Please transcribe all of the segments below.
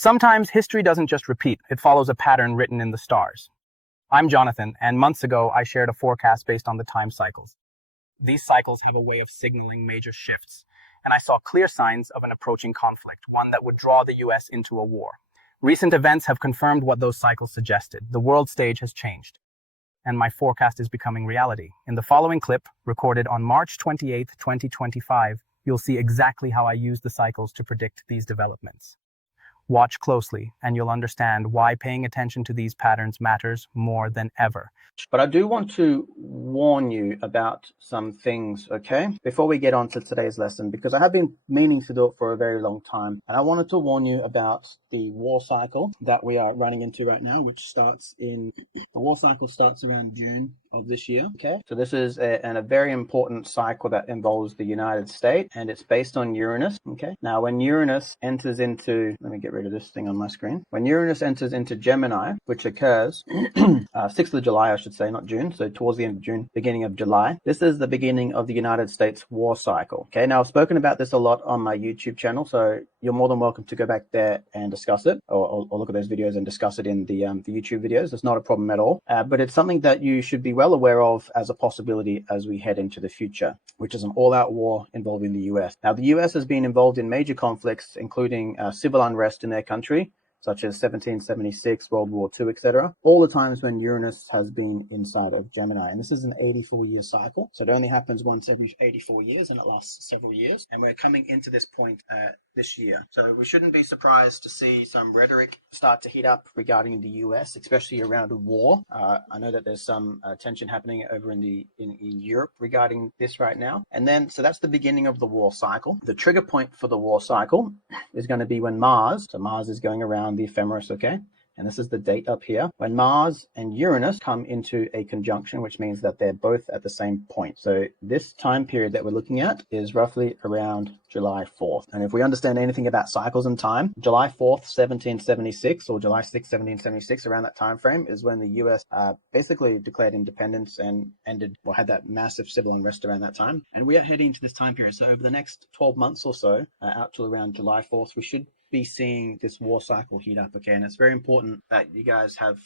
Sometimes history doesn't just repeat, it follows a pattern written in the stars. I'm Jonathan, and months ago I shared a forecast based on the time cycles. These cycles have a way of signaling major shifts, and I saw clear signs of an approaching conflict, one that would draw the US into a war. Recent events have confirmed what those cycles suggested. The world stage has changed, and my forecast is becoming reality. In the following clip, recorded on March 28, 2025, you'll see exactly how I use the cycles to predict these developments. Watch closely, and you'll understand why paying attention to these patterns matters more than ever. But I do want to warn you about some things, okay? Before we get on to today's lesson, because I have been meaning to do it for a very long time. And I wanted to warn you about the war cycle that we are running into right now, which the war cycle starts around June of this year, okay? So this is a very important cycle that involves the United States, and it's based on Uranus, okay? Now, when Uranus enters into, let me get rid of this thing on my screen. When Uranus enters into Gemini, which occurs 6th of July, I should say, not June, so towards the end of June, beginning of July, this is the beginning of the United States war cycle, okay? Now, I've spoken about this a lot on my YouTube channel, so you're more than welcome to go back there and discuss it, or look at those videos and discuss it in the YouTube videos. It's not a problem at all, but it's something that you should be well aware of as a possibility as we head into the future, which is an all-out war involving the US. Now, the US has been involved in major conflicts, including civil unrest in their country, such as 1776, World War II, etc. All the times when Uranus has been inside of Gemini. And this is an 84-year cycle. So it only happens once every 84 years, and it lasts several years. And we're coming into this point this year. So we shouldn't be surprised to see some rhetoric start to heat up regarding the US, especially around a war. I know that there's some tension happening over in Europe regarding this right now. And then, so that's the beginning of the war cycle. The trigger point for the war cycle is going to be when Mars is going around the ephemeris, okay? And this is the date up here, when Mars and Uranus come into a conjunction, which means that they're both at the same point. So this time period that we're looking at is roughly around July 4th. And if we understand anything about cycles and time, July 4th, 1776, or July 6th, 1776, around that time frame is when the US basically declared independence and had that massive civil unrest around that time. And we are heading to this time period. So over the next 12 months or so, out to around July 4th, we should be seeing this war cycle heat up, okay? And it's very important that you guys have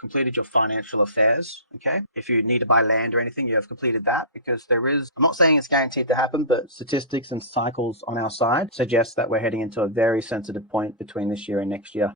completed your financial affairs, okay? If you need to buy land or anything, you have completed that, because I'm not saying it's guaranteed to happen, but statistics and cycles on our side suggest that we're heading into a very sensitive point between this year and next year.